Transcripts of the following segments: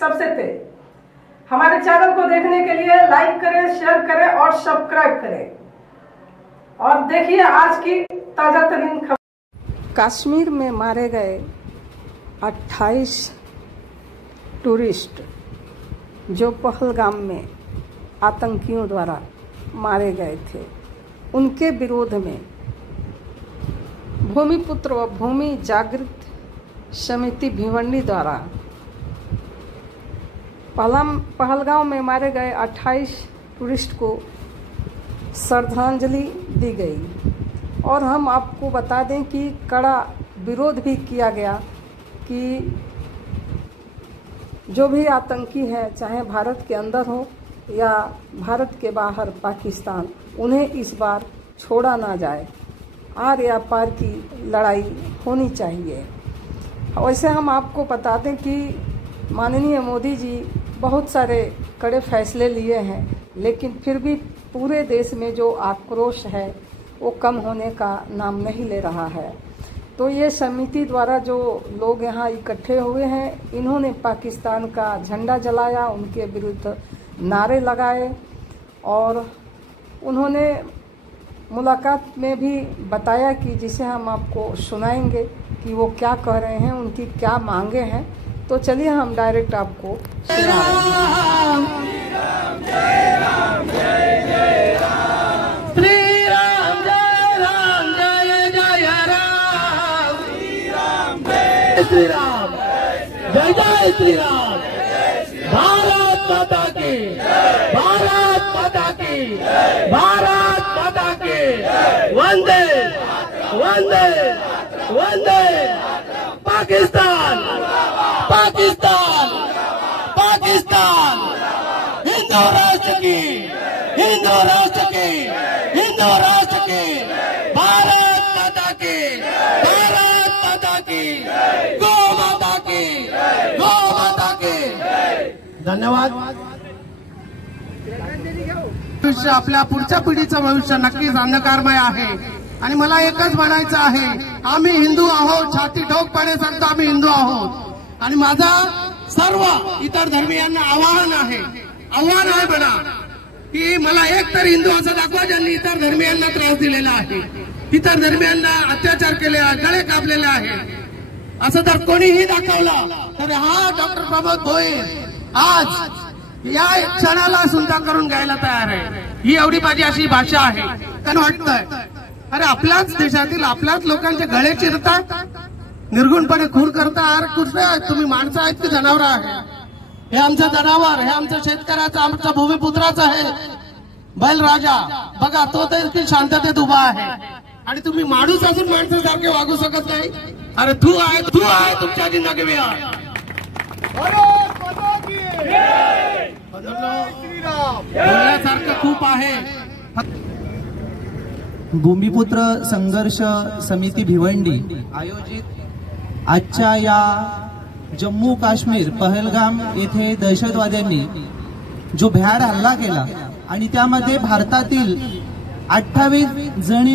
सबसे तेज। हमारे चैनल को देखने के लिए लाइक करें, शेयर करें और सब्सक्राइब करें। और देखिए आज की ताजा तरीन खबर। कश्मीर में मारे गए 28 टूरिस्ट जो पहलगाम में आतंकियों द्वारा मारे गए थे, उनके विरोध में भूमिपुत्र व भूमि जागृत समिति भिवंडी द्वारा पहलगाम में मारे गए 28 टूरिस्ट को श्रद्धांजलि दी गई। और हम आपको बता दें कि कड़ा विरोध भी किया गया कि जो भी आतंकी है, चाहे भारत के अंदर हो या भारत के बाहर पाकिस्तान, उन्हें इस बार छोड़ा ना जाए। आर या पार की लड़ाई होनी चाहिए। वैसे हम आपको बता दें कि माननीय मोदी जी बहुत सारे कड़े फैसले लिए हैं, लेकिन फिर भी पूरे देश में जो आक्रोश है वो कम होने का नाम नहीं ले रहा है। तो ये समिति द्वारा जो लोग यहाँ इकट्ठे हुए हैं, इन्होंने पाकिस्तान का झंडा जलाया, उनके विरुद्ध नारे लगाए और उन्होंने मुलाकात में भी बताया कि जिसे हम आपको सुनाएंगे कि वो क्या कह रहे हैं, उनकी क्या मांगे हैं। तो चलिए हम डायरेक्ट आपको सुना रहे श्रीराम, जय जय श्रीराम। भारत माता की, भारत माता की, भारत माता की। वंदे वंदे वंदे। पाकिस्तान पाकिस्तान पाकिस्तान। हिंदू राष्ट्र की, हिंदू राष्ट्र की, हिंदू राष्ट्र की। भारत माता की, भारत माता की, गौ माता की, गौ माता की। धन्यवाद। भविष्य, आपल्या पुढच्या पिढीचं भविष्य नक्कीच अंधकारमय आहे आणि मला एकच म्हणायचं आहे, आम्ही हिंदू आहोत, छाती ठोकपणे सांगतो आम्ही हिंदू आहोत। आणि माझा सर्व इतर धर्मीयांना आवाहन आहे म्हणा की मला एक तर हिंदू असं दाखवा ज्यांनी इतर धर्मीयांना त्रास दिलेला आहे, इतर धर्मीयांना अत्याचार केले, गळे कापलेले आहे, असं जर कोणीही दाखवला तर हा डॉक्टर प्रमोद भोये आज या क्षणाला सुद्धा करून घ्यायला तयार आहे। ही एवढी माझी अशी भाषा आहे। कारण वाटतंय अरे आपल्याच देशातील आपल्याच लोकांचे गळे चिरतात, निर्गुणपणे खून करता। अरे कुठे तुम्ही माणसं आहेत की जनावर आहे? हे आमचं जनावर, हे आमचं शेतकऱ्याचं, आमच्या भूमिपुत्राचं आहे बैलराजा। बघा तो तर इतकी शांततेत उभा आहे आणि तुम्ही माणूस असून माणसासारखे वागू शकत नाही। अरे तू आहे तुमच्या जिंदगी में आहे। बोलण्यासारखं खूप आहे। भूमिपुत्र संघर्ष समिती भिवंडी आयोजित आजच्या या जम्मू काश्मीर पहलगाम येथे दहशतवाद्यांनी जो भ्याड हल्ला केला आणि त्यामध्ये भारतातील 28 जण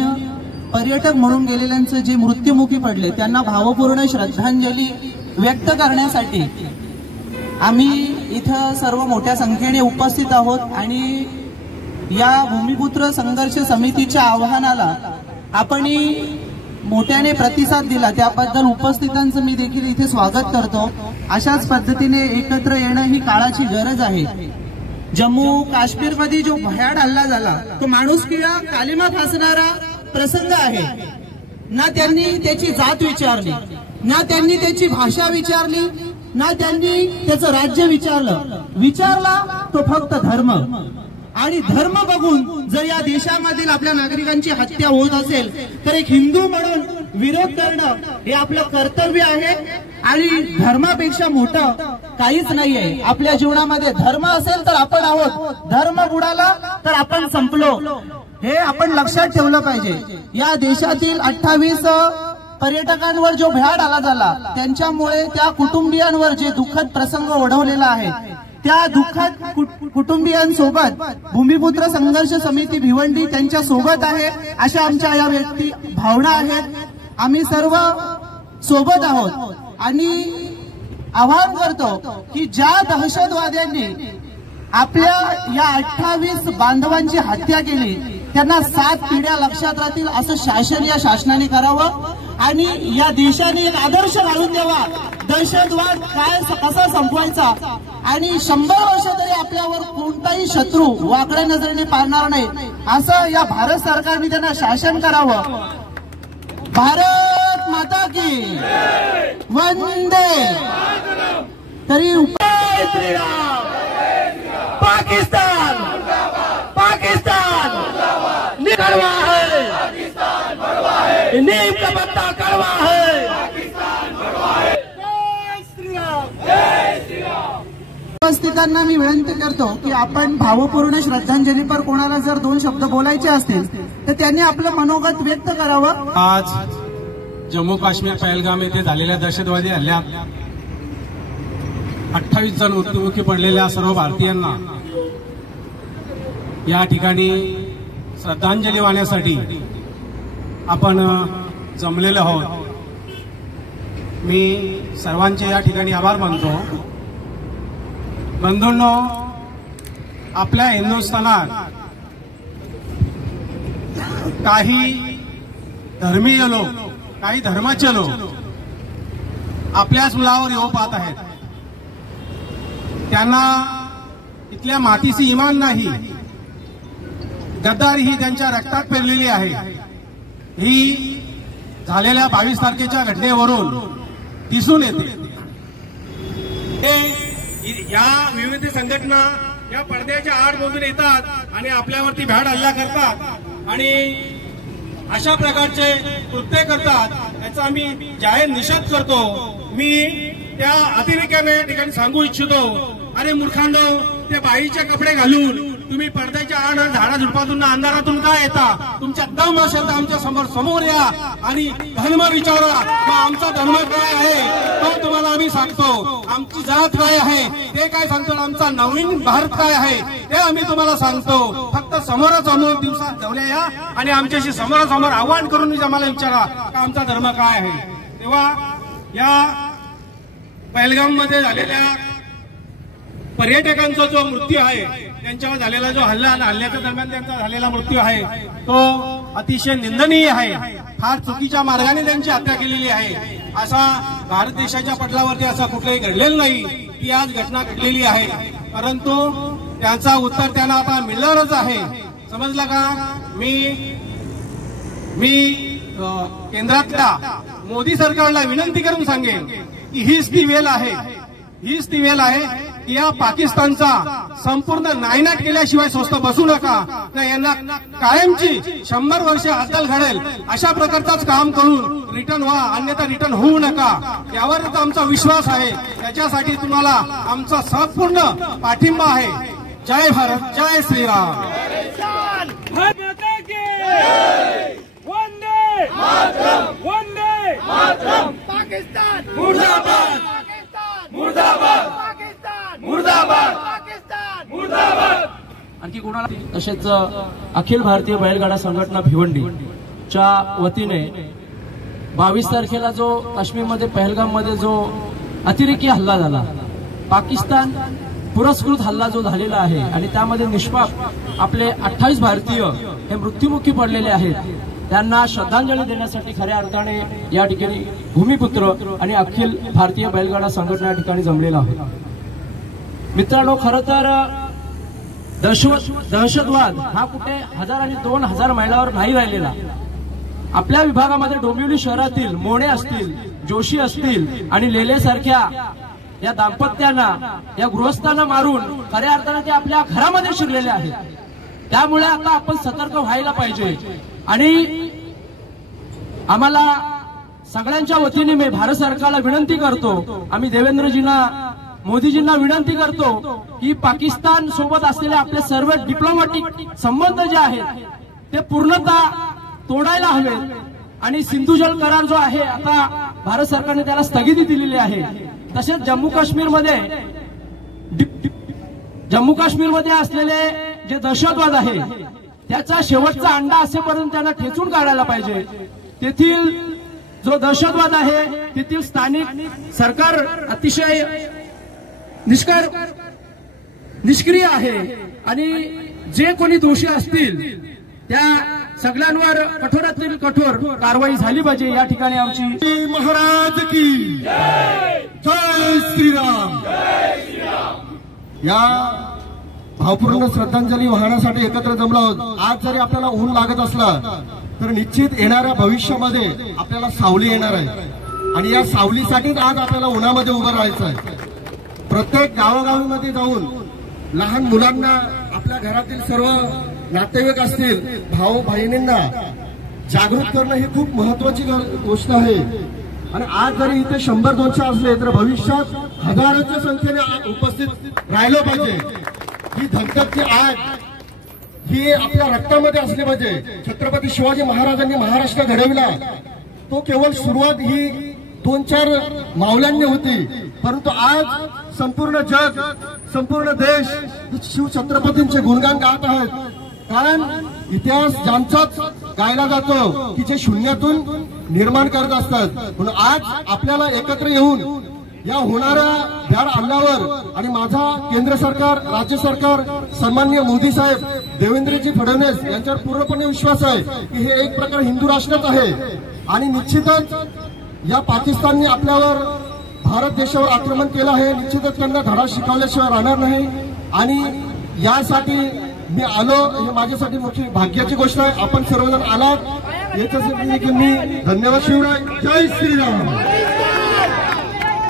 पर्यटक म्हणून गेलेल्यांचे जे मृत्युमुखी पडले, त्यांना भावपूर्ण श्रद्धांजली व्यक्त करण्यासाठी आम्ही इथं सर्व मोठ्या संख्येने उपस्थित आहोत। आणि या भूमिपुत्र संघर्ष समितीच्या आवाहनाला आपण मोठ्याने प्रतिसाद दिला, त्याबद्दल उपस्थितांचं मी देखील इथे स्वागत करतो। अशाच पद्धतीने एकत्र येणं ही काळाची गरज आहे। जम्मू काश्मीर मध्ये जो भयाड हल्ला झाला तो माणुसकीला कालिमा फासणारा प्रसंग आहे। ना त्यांनी त्याची जात विचारली, ना त्यांनी त्याची भाषा विचारली, ना त्यांनी त्याचं राज्य विचारला तो फक्त धर्म। आणि धर्म बघून जर या देशामधील आपल्या नागरिकांची हत्या होत असेल तर एक हिंदू म्हणून विरोध करणं हे आपलं कर्तव्य आहे। आणि धर्मापेक्षा मोठं काहीच नाहीये आपल्या जीवनामध्ये। धर्म असेल तर आपण आहोत, धर्म बुडाला तर आपण संपलो, हे आपण लक्षात ठेवलं पाहिजे। या देशातील 28 पर्यटकांवर जो भ्याड आला झाला, त्यांच्यामुळे त्या कुटुंबियांवर जे दुःखद प्रसंग ओढवलेला आहे, त्या दुःखद कुटुंबियांसोबत भूमिपुत्र संघर्ष समिती भिवंडी त्यांच्या सोबत आहे, अशा आमच्या या व्यक्ती भावना आहेत। आम्ही सर्व सोबत आहोत आणि आवाहन करतो की ज्या दहशतवाद्यांनी आपल्या या 28 बांधवांची हत्या केली त्यांना 7 पिढ्या लक्षात राहतील असं शासन या शासनाने करावं आणि या देशाने एक आदर्श घालून द्यावा. दहशतवाद कसा संपवायचा आणि 100 वर्ष तरी आपल्यावर कोणताही शत्रू वाकड्या नजरेने पाहणार नाही असं या भारत सरकारने त्यांना शासन करावं. भारत माता की वंदे. तरी पाकिस्तान पाकिस्तान कड़वा है, नीम का पत्ता कड़वा है. उपस्थितांना मी विनंती करतो की आपण भावपूर्ण श्रद्धांजलीपर कोणाला जर 2 शब्द बोलायचे असतील तर त्यांनी आपलं मनोगत व्यक्त करावं. आज जम्मू काश्मीर पहलगाम येथे झालेल्या दहशतवादी हल्ल्यात 28 जण मृत्युमुखी पडलेल्या सर्व भारतीयांना या ठिकाणी श्रद्धांजली वाहण्यासाठी आपण जमलेलो आहोत. मी सर्वांचे या ठिकाणी आभार मानतो. बंधूंनो, आपल्या हिंदुस्थानात काही धर्मीय लोक, काही धर्माचे लोक आपल्याच मुलावर येऊ पाहत आहेत. त्यांना इथल्या मातीची इमान नाही, गद्दारी ही त्यांच्या रक्तात पेरलेली आहे. ही झालेल्या 22 तारखेच्या घटनेवरून दिसून येते. या विविध संघटना या पडद्याच्या आड मधून येतात आणि आपल्यावरती भ्याड हल्ला करतात आणि अशा प्रकारचे कृत्य करतात याचा आम्ही जाहीर निषेध करतो. मी त्या अतिरेक्याने ठिकाणी सांगू इच्छितो, अरे मूर्खांनो, ते बाईचे कपडे घालून तुम्ही पडद्याच्या आड झाडा झुडपातून अंधारातून काय येता? तुमच्या दम असेल तर आमच्या समोर या आणि धर्म विचारा. मग आमचा धर्म काय आहे तो तुम्हाला आम्ही सांगतो. आमची जात काय आहे ते काय सांगतो. आमचा नवीन भारत काय आहे ते आम्ही तुम्हाला सांगतो. फक्त समोरासमोर दिवसात जवल्या या आणि आमच्याशी समोरासमोर आव्हान करून आम्हाला विचारा का आमचा धर्म काय आहे. तेव्हा या पहलगाम मध्ये झालेल्या पर्यटकांचा जो मृत्यू आहे, त्यांच्यावर झालेला जो हल्ल्याच्या दरम्यान त्यांचा झालेला मृत्यू आहे तो अतिशय निंदनीय आहे. फार चुकीच्या मार्गाने त्यांची हत्या केलेली आहे. असा भारत देशाच्या पटलावरती असं कुठलंही घडलेलं नाही. ती आज घटना घडलेली आहे, परंतु त्याचा उत्तर त्यांना आता मिळणारच आहे. समजलं का? मी केंद्रातल्या मोदी सरकारला विनंती करून सांगेन की हीच ती वेळ आहे की या पाकिस्तानचा संपूर्ण नायनाट केल्याशिवाय स्वस्थ बसू नका. नाही, यांना कायमची 100 वर्ष अद्दल घडेल अशा प्रकारचाच काम करून रिटर्न व्हा, अन्यथा रिटर्न होऊ नका. यावरच आमचा विश्वास आहे. त्याच्यासाठी तुम्हाला आमचा संपूर्ण पाठिंबा आहे. जय भारत, जय श्रीराम. वंदे मातरम. पाकिस्तान मुर्दाबाद. मुर्दाबाद. पाकिस्तान मुर्दाबाद. पाकिस्तान मुर्दाबाद. आणखी कोणाला? तसेच अखिल भारतीय बैलगाडा संघटना भिवंडीच्या वतीने 22 तारखेला जो काश्मीरमध्ये पहलगाममध्ये जो अतिरेकी हल्ला झाला, पाकिस्तान पुरस्कृत हल्ला जो झालेला आहे आणि त्यामध्ये निष्पाप आपले 28 भारतीय हे मृत्युमुखी पडलेले आहेत, त्यांना श्रद्धांजली देण्यासाठी खऱ्या अर्थाने या ठिकाणी भूमिपुत्र आणि अखिल भारतीय बैलगाडा संघटना या ठिकाणी जमलेला आहोत. मित्रांनो, खरं तर दहशतवाद हा कुठे 1000 आणि 2000 मैलावर नाही राहिलेला. आपल्या विभागामध्ये डोंबिवली शहरातील मोणे असतील, जोशी असतील आणि लेले सारख्या या दाम्पत्यांना, या गृहस्थांना मारून खऱ्या अर्थाने ते आपल्या घरामध्ये शिरलेले आहेत. त्यामुळे आता आपण सतर्क व्हायला पाहिजे आणि आम्हाला सगळ्यांच्या वतीने मी भारत सरकारला विनंती करतो, आम्ही देवेंद्रजींना, मोदीजींना विनंती करतो की पाकिस्तान सोबत असलेले आपले सर्व डिप्लोमॅटिक संबंध जे आहेत ते पूर्णतः तोडायला हवेत आणि सिंधू जल करार जो आहे आता भारत सरकारने त्याला स्थगिती दिलेली आहे. तसेच जम्मू काश्मीरमध्ये असलेले जे दहशतवाद आहे त्याचा शेवटचा अंडा असेपर्यंत त्यांना ठेचून काढायला पाहिजे. तेथील जो दहशतवाद आहे तेथील स्थानिक सरकार अतिशय निष्क्रिय आहे आणि जे कोणी दोषी असतील त्या सगळ्यांवर कठोरातील कठोर कारवाई झाली पाहिजे। या ठिकाणी आमची महाराज की जय श्रीराम। या भावपूर्ण श्रद्धांजली वाहण्यासाठी एकत्र जमलो आहोत। आज जरी आपल्याला ऊन लागत असला तर निश्चित येणाऱ्या भविष्यामध्ये आपल्याला सावली येणार आहे आणि या सावलीसाठीच आज आपल्याला उन्हामध्ये उभं राहायचं आहे। प्रत्येक गावागावांमध्ये जाऊन लहान मुलांना, आपल्या घरातील सर्व नातेवाईक असतील, भाऊ बहिणींना जागृत करणं ही खूप महत्वाची गोष्ट आहे। आणि आज जरी इथे 100-200 असले तर भविष्यात हजारोच्या संख्येने उपस्थित राहिलो पाहिजे। ही धगधगची आग ही आपल्या रक्तामध्ये असली पाहिजे। छत्रपती शिवाजी महाराजांनी महाराष्ट्र घडविला तो केवळ सुरुवात ही 2-4 मावल्यांनी होती, परंतु आज संपूर्ण जग, संपूर्ण देश शिवछत्रपतींचे गुणगान गात आहेत। कारण इतिहास ज्यांचाच गायला जातो की जे शून्यातून निर्माण करत असतात। म्हणून आज आपल्याला एकत्र येऊन या होणाऱ्या भ्याड हल्ल्यावर आणि माझा केंद्र सरकार, राज्य सरकार, सन्माननीय मोदी साहेब, देवेंद्रजी फडणवीस यांच्यावर पूर्णपणे विश्वास आहे की हे एक प्रकार हिंदू राष्ट्रच आहे आणि निश्चितच या पाकिस्तानने आपल्यावर, भारत देशावर आक्रमण केलं आहे। निश्चितच त्यांना धडा शिकवल्याशिवाय राहणार नाही आणि यासाठी मी आलो, हे माझ्यासाठी मोठी भाग्याची गोष्ट आहे। आपण सर्वजण आलात याच्यासाठी मी धन्यवाद। शिवराय जय श्रीराम।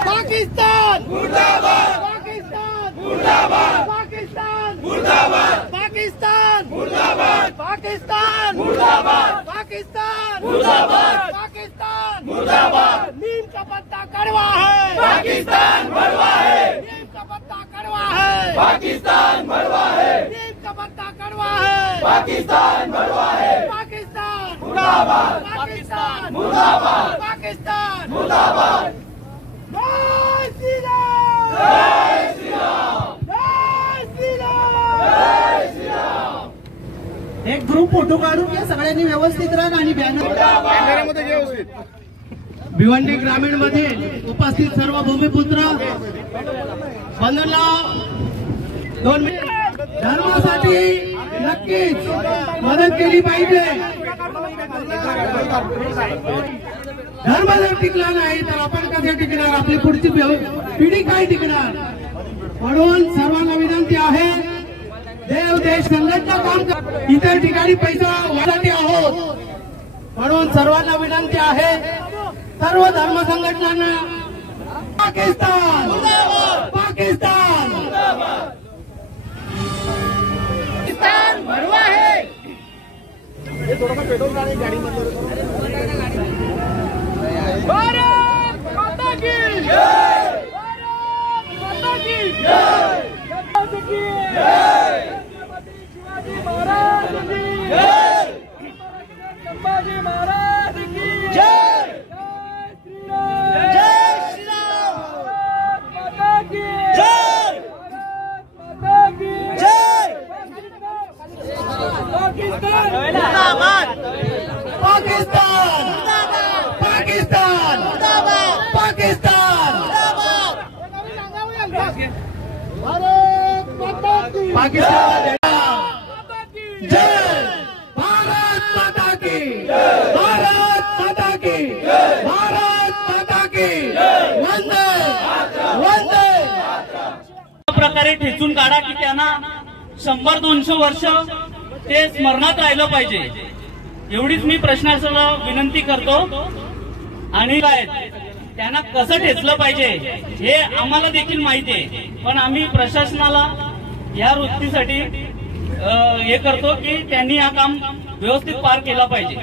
पाकिस्तान मुर्दाबाद, पाकिस्तान मुर्दाबाद, पाकिस्तान मुर्दाबाद, पाकिस्तान मुर्दाबाद, पाकिस्तान मुर्दाबाद, पाकिस्तान मुर्दाबाद, पाकिस्तान मुर्दाबाद। नीम का पत्ता कड़वा है, पाकिस्तान भड़वा है। नीम का पत्ता कड़वा है, पाकिस्तान भड़वा है। नीम का पत्ता कड़वा है, पाकिस्तान भड़वा है। पाकिस्तान मुर्दाबाद, पाकिस्तान मुर्दाबाद, पाकिस्तान मुर्दाबाद। जय श्री राम, जय श्री राम, जय श्री राम, जय श्री राम। एक ग्रुप फोटो काढून घ्या सगळ्यांनी व्यवस्थित राहा आणि कॅमेऱ्यामध्ये व्यवस्थित। भिवंडी ग्रामीण मध्ये उपस्थित सर्व भूमिपुत्र बंधूंना 2 मिनिट धर्मासाठी नक्कीच मदत केली पाहिजे। धर्म जर टिकला नाही तर आपण कसे टिकणार, आपली पुढची पिढी काय टिकणार। म्हणून सर्वांना विनंती आहे, देव देश संघटना काम इतर ठिकाणी पैसा वाढवते आहोत, म्हणून सर्वांना विनंती आहे, सर्व धर्म संघटनांना पाकिस्तान पाकिस्तान पाकिस्तान भड़वा है। भारत माता की जय, भारत माता की जय, छत्रपति शिवाजी महाराज की जय, संभाजी महाराज की जय, जय श्री राम, भारत माता की जय, भारत माता की जय। पाकिस्तान मुर्दाबाद, पाकिस्तान मुर्दाबाद, पाकिस्तान मुर्दाबाद, पाकिस्तान मुर्दाबाद। भारत माता की पाकिस्तान जय, भारत माता की जय, भारत माता की जय, भारत माता की वंदे वंदे। प्रकारे ठेचून काढा की त्यांना 100-200 वर्ष ते स्मरणात राहिलं पाहिजे, एवढीच मी प्रशासनाला विनंती करतो। आणि काय त्यांना कसं ठेचलं पाहिजे हे आम्हाला देखील माहिती आहे, पण आम्ही प्रशासनाला या वृत्तीसाठी हे करतो की त्यांनी हा काम व्यवस्थित पार केला पाहिजे।